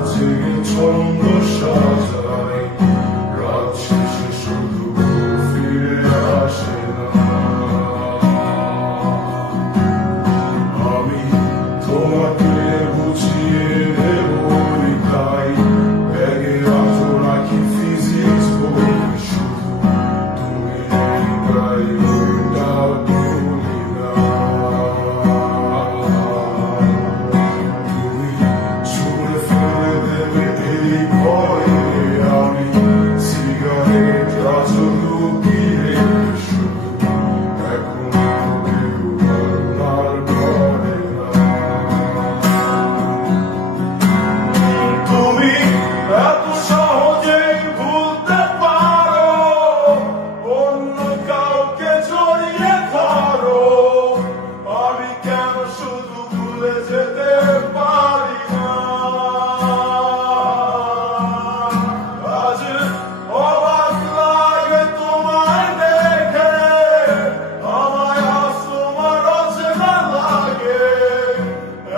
নাচে ছন্দ সাজায়, রাত শেষে শুধু ফিরে আসে না। আমি তোমাকে বুঝিয়ে দেবই তাই, ব্যাগে আজও রাখি ফিজিক্স বই, শুধু তুমি তাই ওটা ভুলি না। তুমি ছুঁড়ে ফেলে দেবে এই ভয়ে, আমি সিগারেট আজও লুকিয়ে, শুধু এখন কেউ আর করে না। তুমি এত সহজেই ভুলতে পারো, অন্য কাউকে জড়িয়ে ধরো, আমি কেন শুধু ভুলে যেতে পারি না। আজ অবাক লাগে তোমায় দেখে, আমায় আজ তোমার অচেনা লাগে,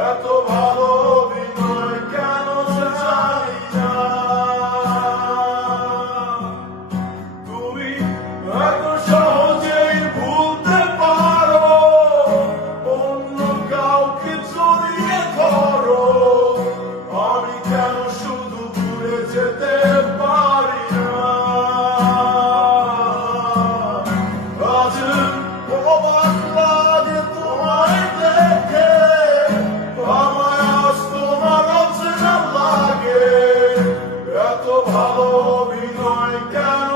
এত ভালো অভিনয় কেন জানি না। তুমি এত সহজেই ভুলতে পারো, অন্য কাউকে জড়িয়ে ধরো, আমি কেন শুধু ভুলে যেতে পারি না। আজ অবাক লাগে তোমায় দেখে, আমায় আজ তোমার অচেনা লাগে, এত ভালো অভিনয় কেন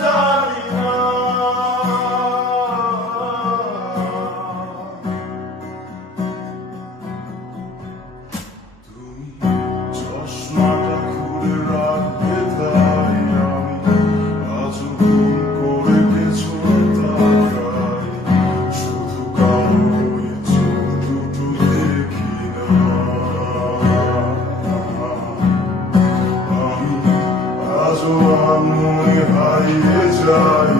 জানি না। তুমি চশমাটা খুলে রাখবে তাই, আমি আজও ভুল করে পেছনে তাকাই, শুধু কারো ওই চোখ দুটো দেখি না। আমি আজও মনে হারিয়ে যাই।